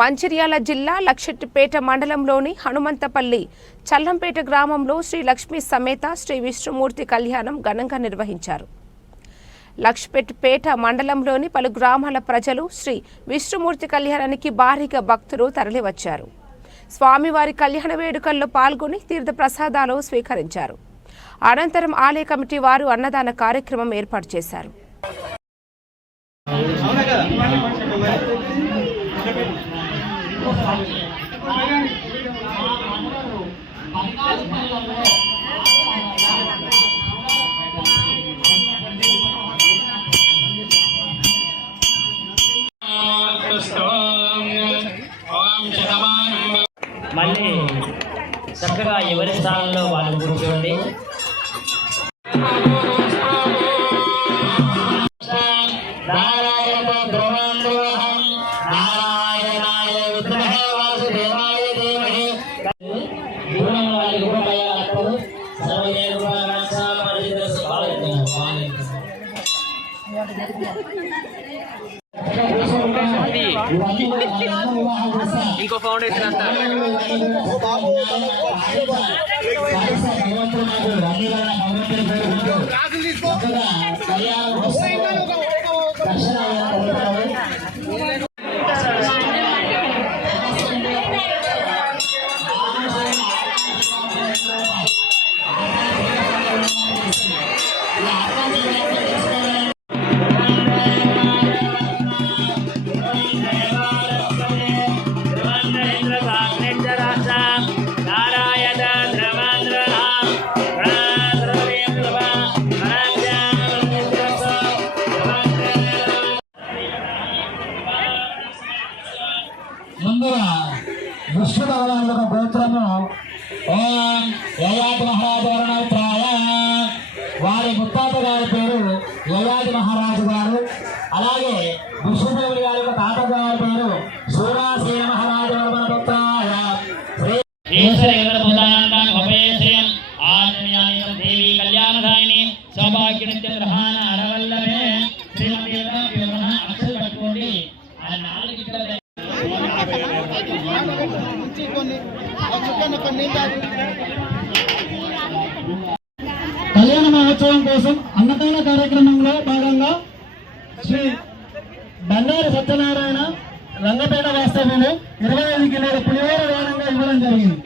మంచిర్యాల జిల్లా లక్షట్పేట మండలంలోని హనుమంతపల్లి చల్లంపేట గ్రామంలో శ్రీ లక్ష్మీ సమేత శ్రీ విష్ణుమూర్తి కళ్యాణం ఘనంగా నిర్వహించారు. లక్ష్మీపేట మండలంలోని పలు గ్రామాల ప్రజలు శ్రీ విష్ణుమూర్తి కళ్యాణానికి భారీగా భక్తులు తరలివచ్చారు. స్వామివారి కళ్యాణ వేడుకల్లో పాల్గొని తీర్థ ప్రసాదాలు స్వీకరించారు. అనంతరం ఆలయ కమిటీ వారు అన్నదాన కార్యక్రమం ఏర్పాటు చేశారు. మళ్ళీ చక్కగా ఎవరి స్థానంలో వాళ్ళు కూర్చోండి నారాయణ ధ్రువంద్రోహం నారాయణ ఇంకో ఫౌండేషన్ అంతా. నారాయణ ముందుగా విష్ణుభగవానుల గోత్రము. ఓం యయాతి మహారాజాయ వారి ముత్తాత గారి పేరు యయాతి మహారాజు గారు. అలాగే విష్ణుదేవుడి గారి యొక్క తాత గారి పేరు సూరాశ్రీన మహారాజు మన పుత్రాయ శ్రీ దేవి కళ్యాణదాయిని సౌభాగ్యనిత్యగ్రహాన అరవల్లమే కళ్యాణ మహోత్సవం కోసం అన్నదాన కార్యక్రమంలో భాగంగా శ్రీ బండారి సత్యనారాయణ రంగపేట వాస్తవ్యంలో ఇరవై ఐదు కిలోల పులిహోర దానంగా ఇవ్వడం జరిగింది.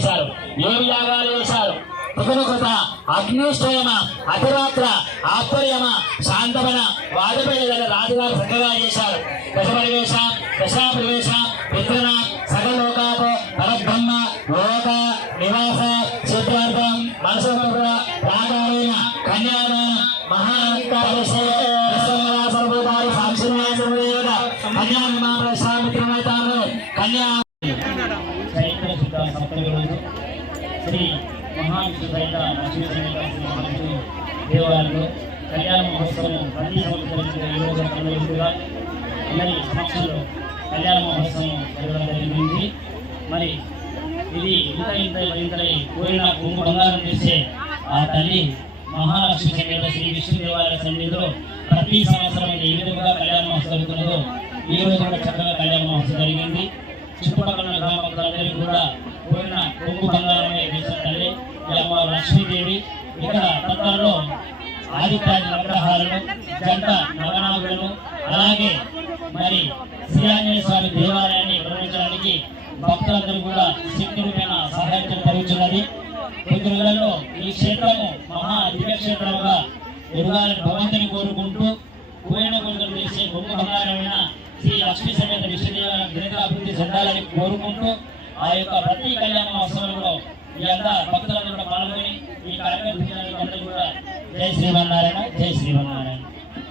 సార్ ఏం ఏమి సార్. చేశారు అగ్నిష్టయమ అతిరాత్ర ఆత్మర్యమ శాంతమన వాజపేయి గల రాజుగారు చక్కగా చేశారు. దశపరివేశ దశాపరివేశ పితృన సకలోకాప పరబ్రహ్మ లోక నివాస సిద్ధార్థం మనసుమృత రాగాలైన కన్యాదానం మహాకారి సాక్షినాయ కన్యామాన సామిత్రమైతాము కన్యా చైత్ర శుద్ధ శ్రీ మహావిష్ణు సహిత లక్ష్మీ సమేత మహావిష్ణు దేవాలయంలో కళ్యాణ మహోత్సవం ప్రతి సంవత్సరం ఈ రోజు నిర్వహిస్తుగా అందరి సమక్షంలో కళ్యాణ మహోత్సవం జరగడం జరిగింది మరి ఇది ఇంత ఇంత ఇంతలై కోరిన భూమి బంగారం చేసే ఆ తల్లి మహాలక్ష్మి సమేత శ్రీ విష్ణు దేవాలయ సన్నిధిలో ప్రతి సంవత్సరం ఏ విధంగా కళ్యాణ మహోత్సవం జరుగుతున్నదో ఈ రోజు కూడా చక్కగా కళ్యాణ మహోత్సవం జరిగింది. చుట్టుపక్కల ఉన్న గ్రామ ప్రజలందరికీ కూడా కోరిన కొంగు బంగారమే దేశం లక్ష్మీదేవి. ఇక్కడ తత్వాలలో ఆదిత్యాది నవగ్రహాలను జంట నవనాగులను అలాగే మరి శ్రీ స్వామి దేవాలయాన్ని నిర్వహించడానికి భక్తులందరూ కూడా శక్తి రూపేణ సహాయం జరుగుతున్నది. కొద్ది రోజులలో ఈ క్షేత్రము మహా దివ్య క్షేత్రముగా ఎదుగాలని భగవంతుని కోరుకుంటూ కోరిన కోరికలు చేసే కొంగు బంగారమైన శ్రీ లక్ష్మీ సమేత విశ్వదేవాలయం దినగా చెందాలని కోరుకుంటూ ఆ యొక్క ప్రతి కళ్యాణ మహోత్సవంలో ఈ భక్తులందరూ కూడా పాల్గొని ఈ కార్యక్రమం కూడా జై శ్రీమన్నారాయణ జై శ్రీమన్నారాయణ.